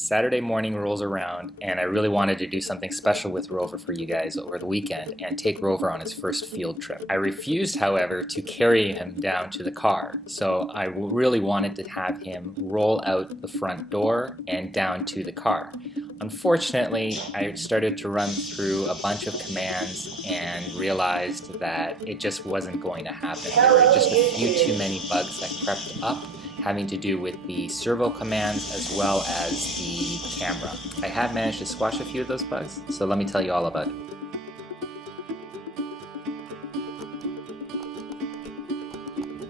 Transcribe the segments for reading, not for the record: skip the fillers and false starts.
Saturday morning rolls around and I really wanted to do something special with ROVer for you guys over the weekend and take ROVer on his first field trip. I refused, however, to carry him down to the car, so I really wanted to have him roll out the front door and down to the car. Unfortunately, I started to run through a bunch of commands and realized that it just wasn't going to happen. There were just a few too many bugs that crept up, having to do with the servo commands as well as the camera. I have managed to squash a few of those bugs, so let me tell you all about it.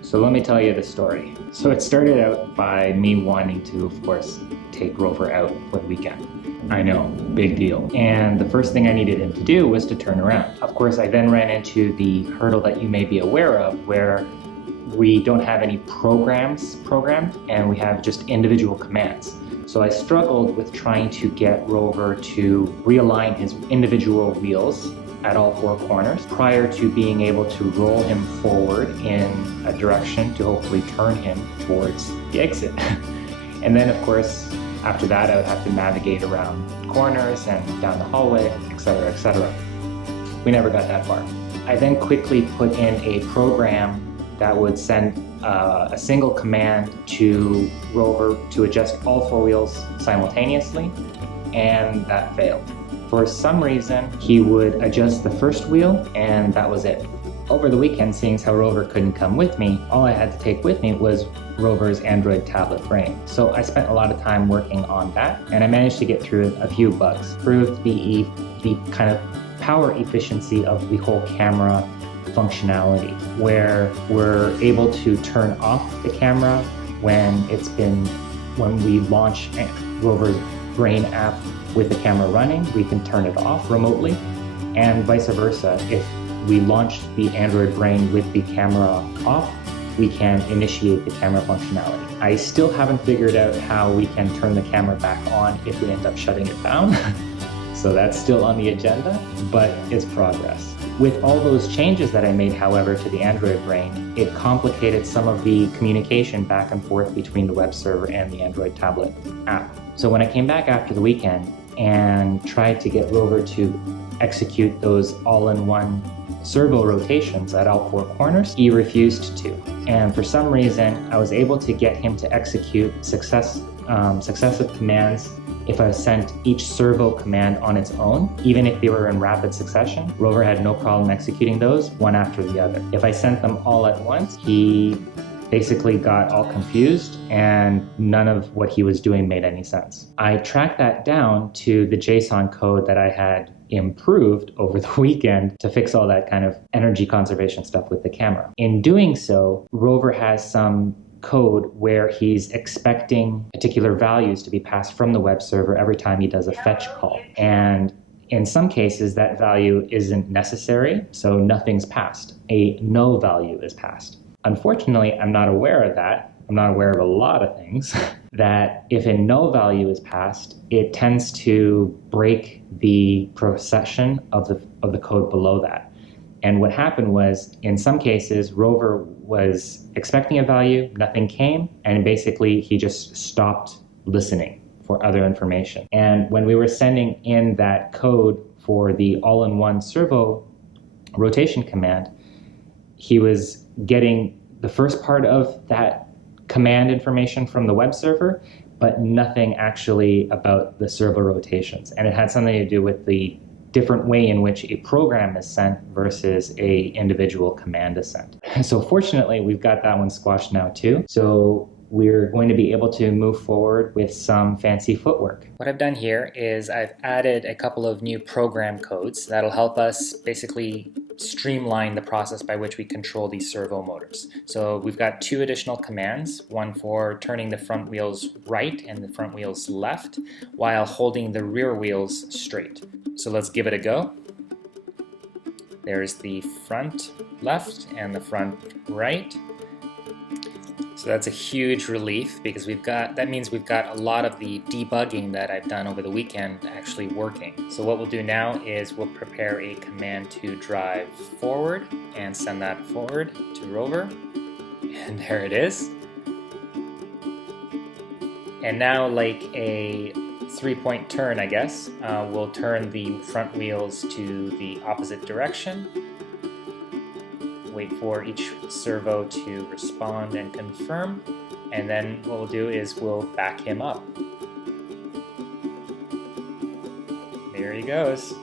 So let me tell you the story. So it started out by me wanting to, of course, take ROVer out for the weekend. I know, big deal. And the first thing I needed him to do was to turn around. Of course, I then ran into the hurdle that you may be aware of, where we don't have any programs programmed and we have just individual commands. So I struggled with trying to get ROVer to realign his individual wheels at all four corners prior to being able to roll him forward in a direction to hopefully turn him towards the exit. And then of course, after that I would have to navigate around corners and down the hallway, etc., etc. We never got that far. I then quickly put in a program that would send a single command to ROVer to adjust all four wheels simultaneously, and that failed. For some reason, he would adjust the first wheel, and that was it. Over the weekend, seeing as how ROVer couldn't come with me, all I had to take with me was ROVer's Android tablet brain. So I spent a lot of time working on that, and I managed to get through a few bugs. Proved the kind of power efficiency of the whole camera functionality, where we're able to turn off the camera when we launch ROVer's brain app with the camera running, we can turn it off remotely, and vice versa. If we launch the Android brain with the camera off, we can initiate the camera functionality. I still haven't figured out how we can turn the camera back on if we end up shutting it down. So that's still on the agenda, but it's progress. With all those changes that I made, however, to the Android brain, it complicated some of the communication back and forth between the web server and the Android tablet app. So when I came back after the weekend and tried to get ROVer to execute those all-in-one servo rotations at all four corners, he refused to. And for some reason, I was able to get him to execute successive commands if I sent each servo command on its own, even if they were in rapid succession. ROVer had no problem executing those one after the other. If I sent them all at once, he basically got all confused and none of what he was doing made any sense. I tracked that down to the JSON code that I had improved over the weekend to fix all that kind of energy conservation stuff with the camera. In doing so, ROVer has some code where he's expecting particular values to be passed from the web server every time he does a fetch call. And in some cases, that value isn't necessary, so nothing's passed. A no value is passed. Unfortunately, I'm not aware of that. I'm not aware of a lot of things that if a no value is passed, it tends to break the procession of the code below that. And what happened was, in some cases, ROVer was expecting a value, nothing came, and basically he just stopped listening for other information. And when we were sending in that code for the all-in-one servo rotation command, he was getting the first part of that command information from the web server, but nothing actually about the servo rotations. And it had something to do with the different way in which a program is sent versus a individual command is sent. So fortunately, we've got that one squashed now too. So we're going to be able to move forward with some fancy footwork. What I've done here is I've added a couple of new program codes that'll help us basically streamline the process by which we control these servo motors. So we've got two additional commands, one for turning the front wheels right and the front wheels left while holding the rear wheels straight. So let's give it a go. There's the front left and the front right. So that's a huge relief because that means we've got a lot of the debugging that I've done over the weekend actually working. So what we'll do now is we'll prepare a command to drive forward and send that forward to ROVer. And there it is. And now, like a 3-point turn, I guess. We'll turn the front wheels to the opposite direction. Wait for each servo to respond and confirm, and then what we'll do is we'll back him up. There he goes.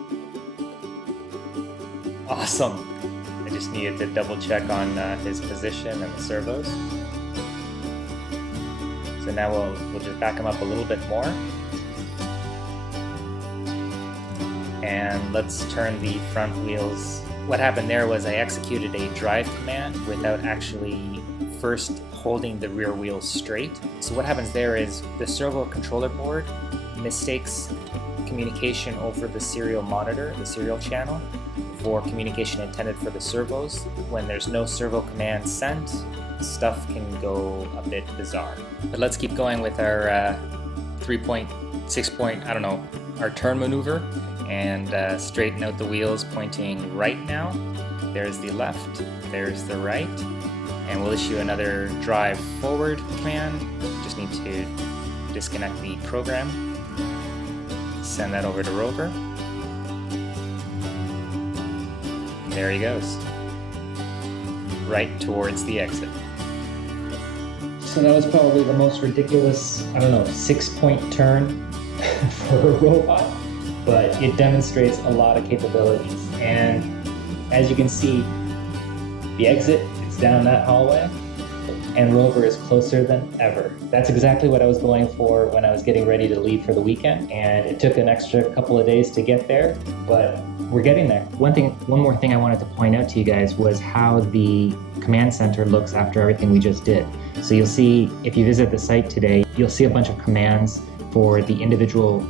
Awesome. I just needed to double check on his position and the servos. So now we'll just back him up a little bit more. And let's turn the front wheels. What happened there was I executed a drive command without actually first holding the rear wheels straight. So what happens there is the servo controller board mistakes communication over the serial monitor, the serial channel, for communication intended for the servos. When there's no servo command sent, stuff can go a bit bizarre. But let's keep going with our 3-point, 6-point, I don't know, our turn maneuver, and straighten out the wheels pointing right now. There's the left, there's the right, and we'll issue another drive forward command. Just need to disconnect the program, send that over to ROVer. There he goes, right towards the exit. So that was probably the most ridiculous, I don't know, 6-point turn for a robot, but it demonstrates a lot of capabilities. And as you can see, the exit is down that hallway, and ROVer is closer than ever. That's exactly what I was going for when I was getting ready to leave for the weekend, and it took an extra couple of days to get there, but we're getting there. One more thing I wanted to point out to you guys was how the command center looks after everything we just did. So you'll see, if you visit the site today, you'll see a bunch of commands for the individual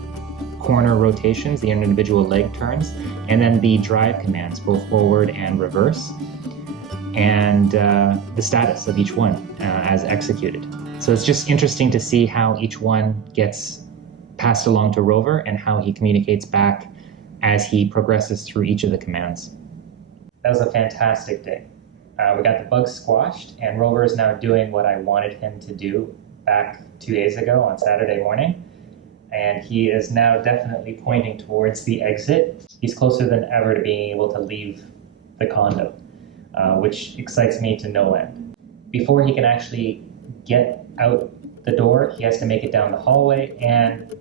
corner rotations, the individual leg turns, and then the drive commands, both forward and reverse, and the status of each one as executed. So it's just interesting to see how each one gets passed along to ROVer and how he communicates back as he progresses through each of the commands. That was a fantastic day. We got the bugs squashed, and ROVer is now doing what I wanted him to do back 2 days ago on Saturday morning. And he is now definitely pointing towards the exit. He's closer than ever to being able to leave the condo, which excites me to no end. Before he can actually get out the door, he has to make it down the hallway and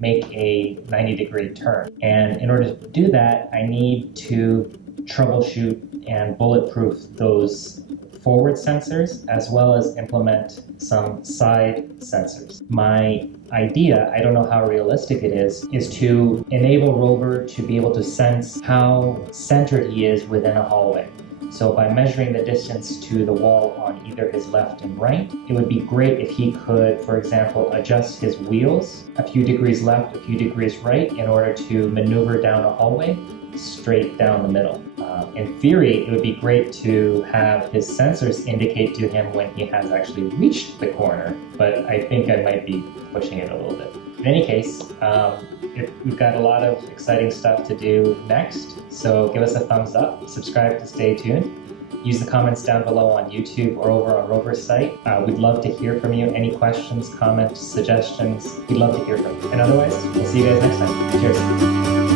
make a 90-degree turn. And in order to do that, I need to troubleshoot and bulletproof those forward sensors, as well as implement some side sensors. My idea, I don't know how realistic it is to enable ROVer to be able to sense how centered he is within a hallway. So by measuring the distance to the wall on either his left and right, it would be great if he could, for example, adjust his wheels a few degrees left, a few degrees right, in order to maneuver down a hallway straight down the middle. In theory, it would be great to have his sensors indicate to him when he has actually reached the corner, but I think I might be pushing it a little bit. In any case, we've got a lot of exciting stuff to do next, so give us a thumbs up, subscribe to stay tuned, use the comments down below on YouTube or over on ROVer's site. We'd love to hear from you. Any questions, comments, suggestions, we'd love to hear from you. And otherwise, we'll see you guys next time. Cheers.